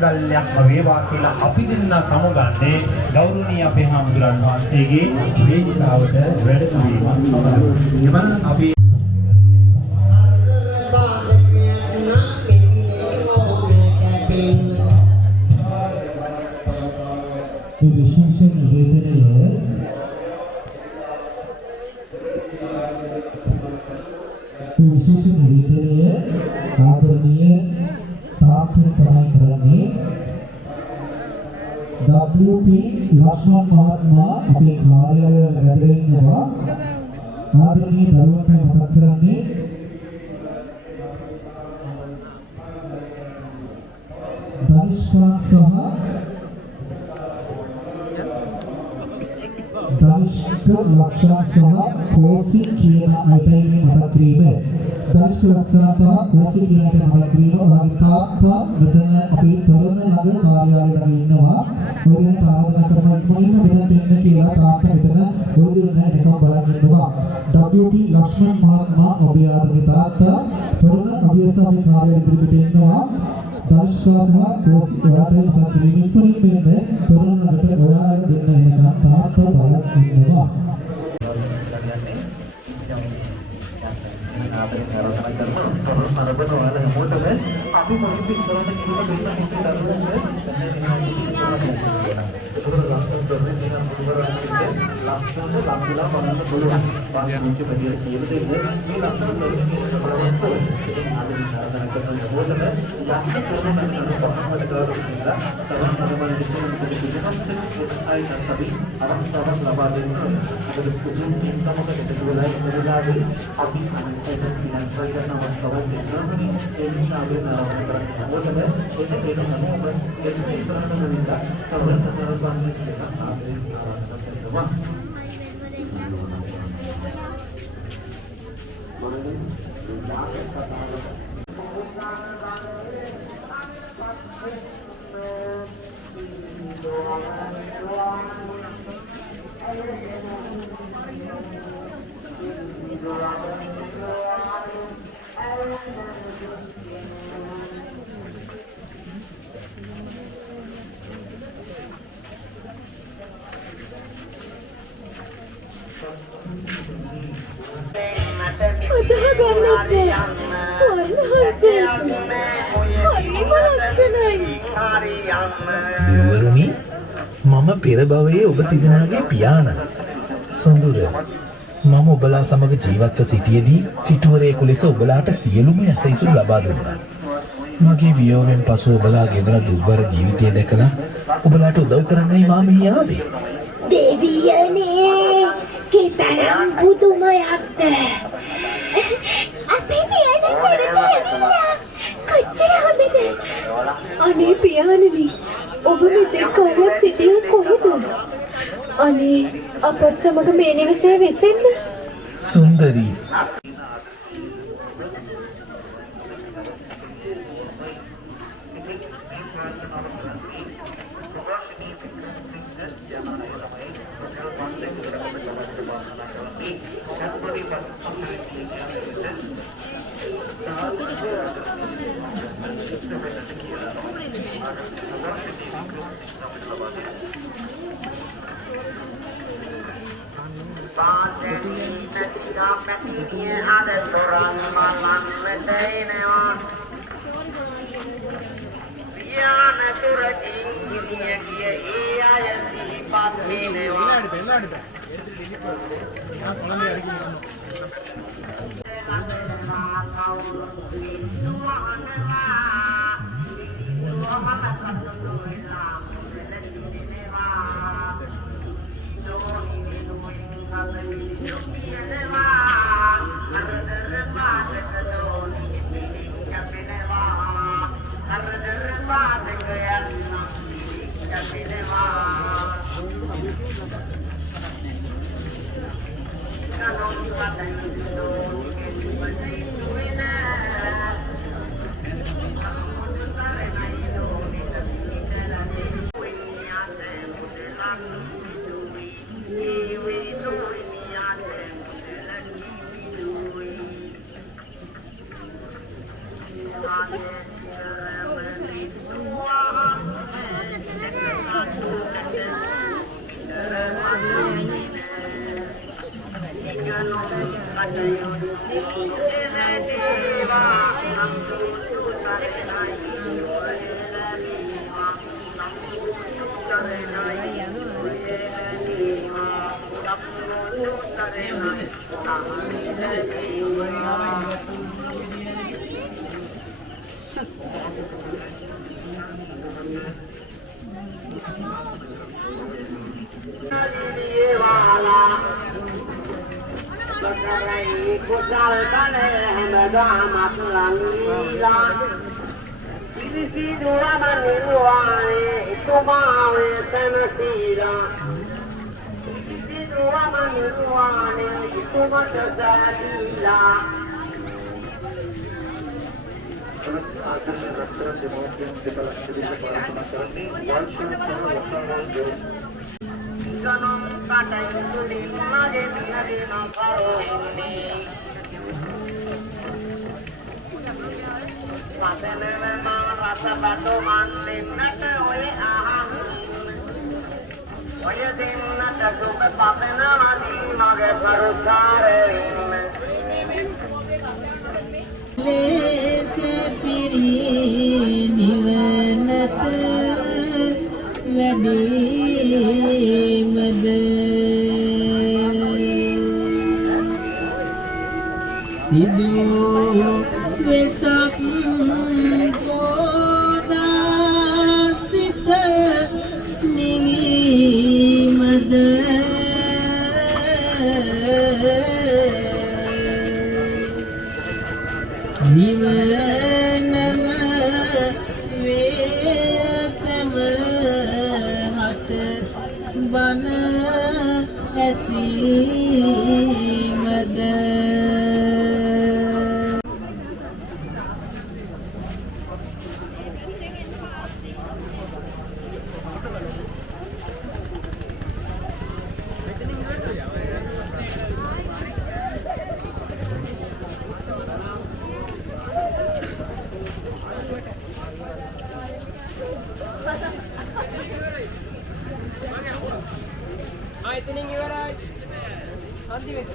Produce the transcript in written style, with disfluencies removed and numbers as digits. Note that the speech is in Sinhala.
මංගල්‍යයක් වේවා කියලා අපි දෙන්න සමුගන්නේ ගෞරවනීය අපේ හාමුදුරන් වහන්සේගේ වේදිකාවට වැඩම වීමත් සමග. එම අපි WP ලක්ෂ්මන් මහත්මයා අපේ කාර්යාලය වැඩ ඉන්නවා. ආදරණීය දරුවන් මතක් කරන්නේ දනිෂ්කා සහ දනිෂ්ක ලක්ෂණ සහ කෝසි කියන අයටයි මතක් කිරීම. දනිෂ්ක ලක්ෂණ සහ කෝසි කියන අයට මතක් කිරීම. ඔයාගේ තාත්තා මෙතන අපේ තරුණ නගර කාර්යාලය ළඟ ඉන්නවා. ඔයගොල්ලන්ට ආරාධනා කරනවා ඉක්මනින්ම මෙතනට එන්න කියලා. තාත්තා මෙතන ඔයගොල්ලෝ නෑ නිකන් බලන් ඉන්නවා. WP ලක්ෂ්මන් මහත්මයා ඔබේ ආදරණීය තාත්තා තරුණ අභියසාවේ කාර්යාලය ඉදිරියට එනවා. දනිෂ්කා සහ කෝසි ඔයාට මතක් කිරීම ඉක්මනින්ම එන්න. තරුණ නගරට ඔයාලා දෙන්න එන්නකම් තාත්තා බලන් ඉන්නවා. අපි කරලා කරනවා මරබන වල මොකටද අපි පොඩි ඉස්සරහට ගිහින් දෙන්න හිතේ දරුවන්ට දැන් ඉන්නවා ඒක ලස්සන දෙයක් අදහ ගන්නත් ස්වර්ණහංසය හරිම ලස්සනයි. දුවරුනි මම පෙර භවයේ ඔබ තිදෙනාගේ පියාණන් සොඳුර මම ඔබලා සමග ජීවත්ව සිටියේදී සිටුවරයෙකු ලෙස ඔබලාට සියලුම යසයිසුරු ලබා දුන්නා. මගේ වියෝවෙන් පසු ඔබලා ගෙවන දුර්බර ජීවිතය දැකලා ඔබලාට උදව් කරන්නයි මා මෙහි ආවේ. දෙවියනේ කිතරම් පුදුමයක්ද. අපේ පියාණන් දෙවියන් ඇවිල්ලා කොච්චර හොඳද. අනේ පියාණනි ඔබ මෙතෙක් කාලයක් සිටියත් කොහෙද? අනේ අපත් සමග මේ නිවසේ වෙසෙන්න. සුන්දරී සිදු වෙසක් පොදා සිත නිවීමද නිවනම වේසම හට බන ඇසීමද එතනින් ඉවරයි. අන්තිමේ.